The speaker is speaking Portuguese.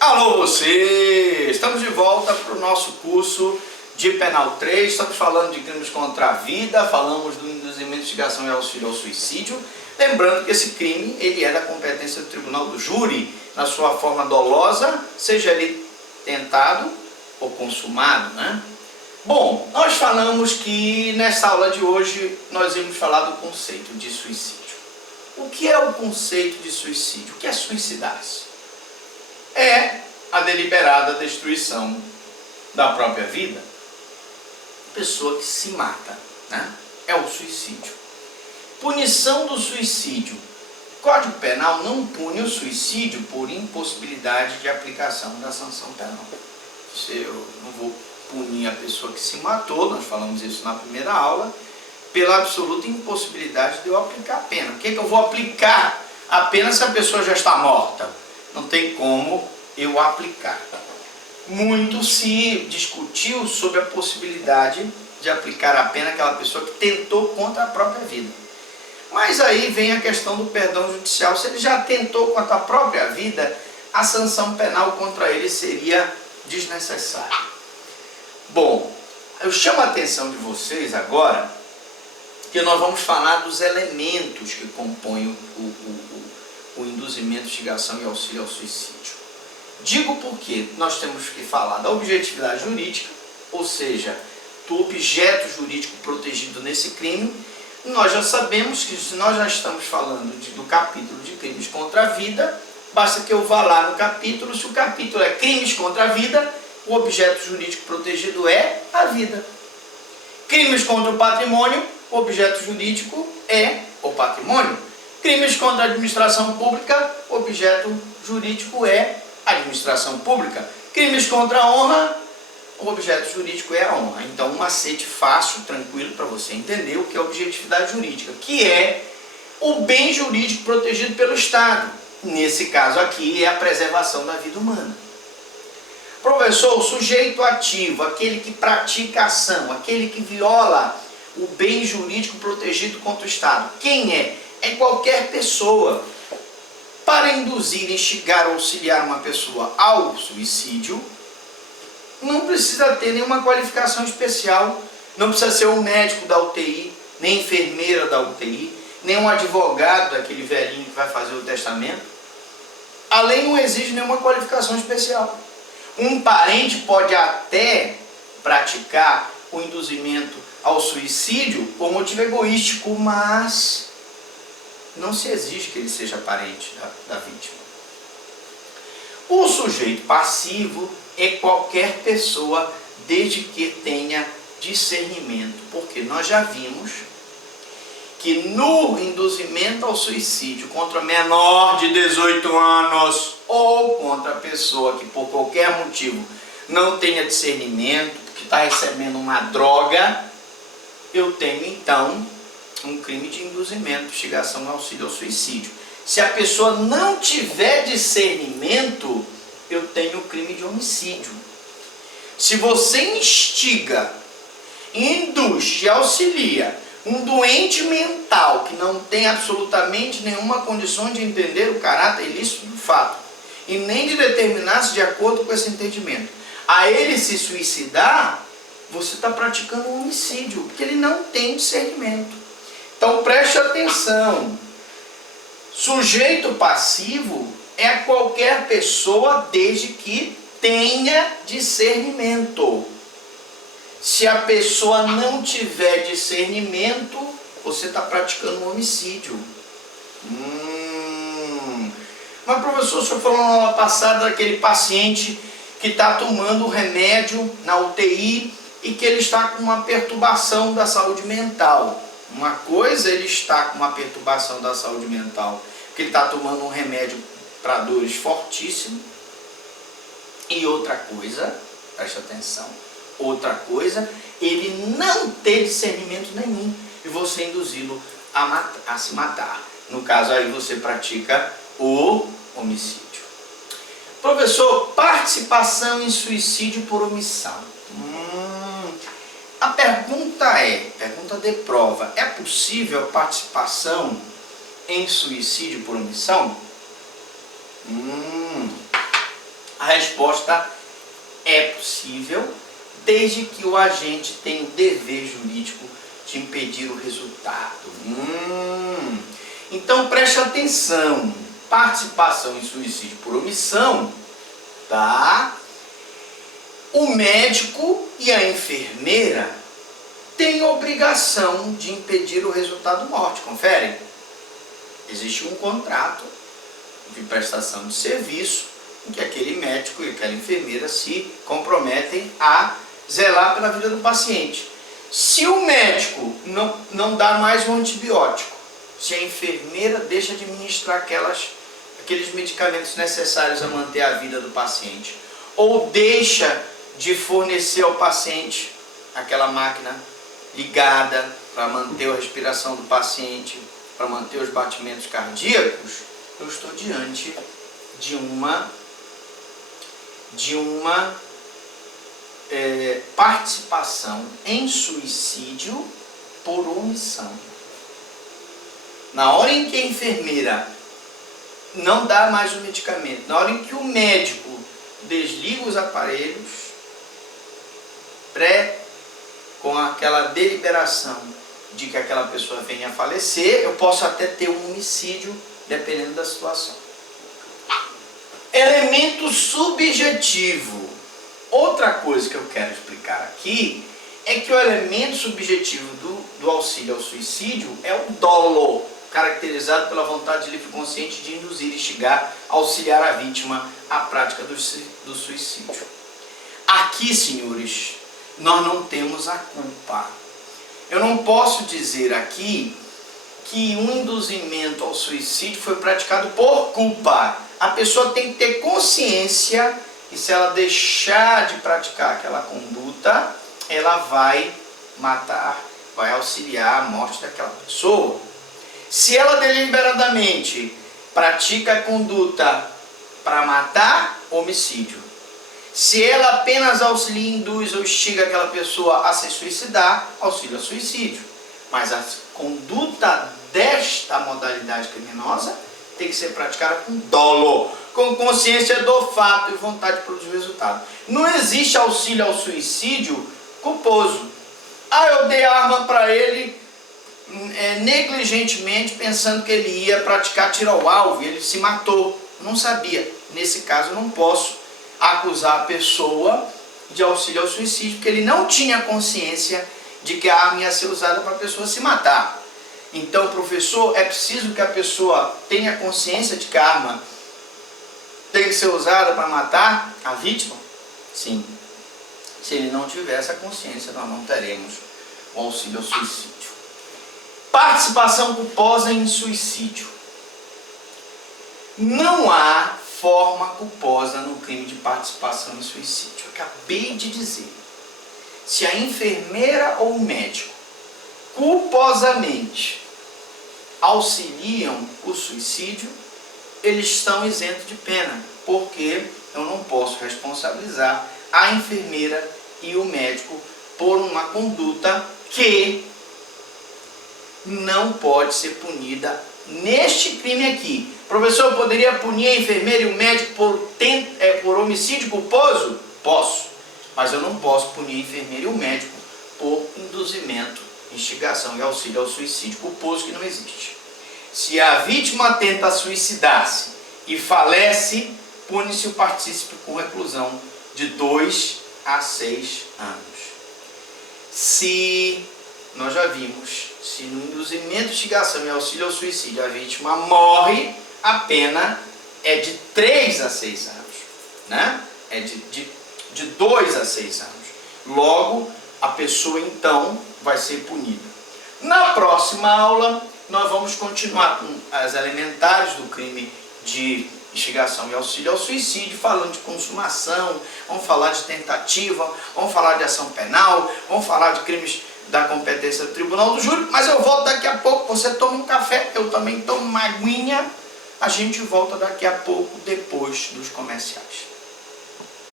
Alô você! Estamos de volta para o nosso curso de Penal 3, estamos falando de crimes contra a vida, falamos do induzimento, instigação e auxílio ao suicídio. Lembrando que esse crime ele é da competência do tribunal do júri, na sua forma dolosa, seja ele tentado ou consumado, né? Bom, nós falamos que nessa aula de hoje nós íamos falar do conceito de suicídio. O que é o conceito de suicídio? O que é suicidar-se? É a deliberada destruição da própria vida. Pessoa que se mata, né? É o suicídio. Punição do suicídio. O Código Penal não pune o suicídio por impossibilidade de aplicação da sanção penal. Eu não vou punir a pessoa que se matou, nós falamos isso na primeira aula, pela absoluta impossibilidade de eu aplicar a pena. Por que eu vou aplicar a pena se a pessoa já está morta? Não tem como eu aplicar. Muito se discutiu sobre a possibilidade de aplicar a pena àquela pessoa que tentou contra a própria vida. Mas aí vem a questão do perdão judicial. Se ele já tentou contra a própria vida, a sanção penal contra ele seria desnecessária. Bom, eu chamo a atenção de vocês agora que nós vamos falar dos elementos que compõem o induzimento, instigação e auxílio ao suicídio. Digo porque nós temos que falar da objetividade jurídica, ou seja, do objeto jurídico protegido nesse crime. Nós já sabemos que se nós já estamos falando do capítulo de crimes contra a vida, basta que eu vá lá no capítulo, se o capítulo é crimes contra a vida, o objeto jurídico protegido é a vida. Crimes contra o patrimônio, o objeto jurídico é o patrimônio. Crimes contra a administração pública, o objeto jurídico é a administração pública. Crimes contra a honra, o objeto jurídico é a honra. Então, um macete fácil, tranquilo, para você entender o que é objetividade jurídica, que é o bem jurídico protegido pelo Estado. Nesse caso aqui, é a preservação da vida humana. Professor, o sujeito ativo, aquele que pratica a ação, aquele que viola o bem jurídico protegido contra o Estado. Quem é? É qualquer pessoa. Para induzir, instigar ou auxiliar uma pessoa ao suicídio, não precisa ter nenhuma qualificação especial, não precisa ser um médico da UTI, nem enfermeira da UTI, nem um advogado daquele velhinho que vai fazer o testamento. A lei não exige nenhuma qualificação especial. Um parente pode até praticar o induzimento ao suicídio por motivo egoístico, mas não se exige que ele seja parente da vítima. O sujeito passivo é qualquer pessoa, desde que tenha discernimento, porque nós já vimos que no induzimento ao suicídio contra menor de 18 anos ou contra a pessoa que por qualquer motivo não tenha discernimento, que está recebendo uma droga, eu tenho então um crime de induzimento, instigação e auxílio ao suicídio. Se a pessoa não tiver discernimento, eu tenho o crime de homicídio. Se você instiga, induz e auxilia um doente mental que não tem absolutamente nenhuma condição de entender o caráter ilícito do fato e nem de determinar-se de acordo com esse entendimento, a ele se suicidar, você está praticando um homicídio, porque ele não tem discernimento. Então preste atenção. Sujeito passivo é qualquer pessoa desde que tenha discernimento. Se a pessoa não tiver discernimento, você está praticando um homicídio. Mas professor, o senhor falou na aula passada daquele paciente que está tomando remédio na UTI e que ele está com uma perturbação da saúde mental. Uma coisa, ele está com uma perturbação da saúde mental, que ele está tomando um remédio para dores fortíssimo. E outra coisa, preste atenção, outra coisa, ele não ter discernimento nenhum e você induzi-lo a se matar. No caso aí você pratica o homicídio. Professor, participação em suicídio por omissão. A pergunta de prova, é possível participação em suicídio por omissão? A resposta é possível, desde que o agente tenha o dever jurídico de impedir o resultado. Então preste atenção, participação em suicídio por omissão, tá? O médico e a enfermeira têm obrigação de impedir o resultado da morte, confere? Existe um contrato de prestação de serviço em que aquele médico e aquela enfermeira se comprometem a zelar pela vida do paciente. Se o médico não dá mais um antibiótico, se a enfermeira deixa de administrar aqueles medicamentos necessários a manter a vida do paciente, ou deixa de fornecer ao paciente aquela máquina ligada para manter a respiração do paciente, para manter os batimentos cardíacos, eu estou diante de uma participação em suicídio por omissão. Na hora em que a enfermeira não dá mais o medicamento, na hora em que o médico desliga os aparelhos, com aquela deliberação de que aquela pessoa venha a falecer, eu posso até ter um homicídio, dependendo da situação. Elemento subjetivo. Outra coisa que eu quero explicar aqui é que o elemento subjetivo do auxílio ao suicídio é o dolo, caracterizado pela vontade livre e consciente de induzir, instigar, auxiliar a vítima à prática do suicídio. Aqui, senhores, nós não temos a culpa. Eu não posso dizer aqui que um induzimento ao suicídio foi praticado por culpa. A pessoa tem que ter consciência que se ela deixar de praticar aquela conduta, ela vai matar, vai auxiliar a morte daquela pessoa. Se ela deliberadamente pratica a conduta para matar, homicídio. Se ela apenas auxilia, induz ou instiga aquela pessoa a se suicidar, auxílio ao suicídio. Mas a conduta desta modalidade criminosa tem que ser praticada com dolo, com consciência do fato e vontade de produzir o resultado. Não existe auxílio ao suicídio culposo. Eu dei a arma para ele negligentemente, pensando que ele ia praticar tiro ao alvo, e ele se matou. Não sabia. Nesse caso, eu não posso acusar a pessoa de auxílio ao suicídio, porque ele não tinha consciência de que a arma ia ser usada para a pessoa se matar. Então, professor, é preciso que a pessoa tenha consciência de que a arma tem que ser usada para matar a vítima? Sim. Se ele não tiver essa consciência, nós não teremos o auxílio ao suicídio. Participação culposa em suicídio. Não há forma culposa no crime de participação em suicídio. Eu acabei de dizer. Se a enfermeira ou o médico culposamente auxiliam o suicídio, eles estão isentos de pena, porque eu não posso responsabilizar a enfermeira e o médico por uma conduta que não pode ser punida neste crime aqui. Professor, eu poderia punir a enfermeira e o médico por homicídio culposo? Posso, mas eu não posso punir a enfermeira e o médico por induzimento, instigação e auxílio ao suicídio culposo, que não existe. Se a vítima tenta suicidar-se e falece, pune-se o partícipe com reclusão de 2 a 6 anos. Se nós já vimos, se no induzimento, instigação e auxílio ao suicídio a vítima morre, a pena é de 3 a 6 anos, né? É de 2 a 6 anos. Logo, a pessoa então vai ser punida. Na próxima aula, nós vamos continuar com as elementares do crime de instigação e auxílio ao suicídio, falando de consumação, vamos falar de tentativa, vamos falar de ação penal, vamos falar de crimes da competência do Tribunal do Júri, mas eu volto daqui a pouco. Você toma um café, eu também tomo uma aguinha. A gente volta daqui a pouco, depois dos comerciais.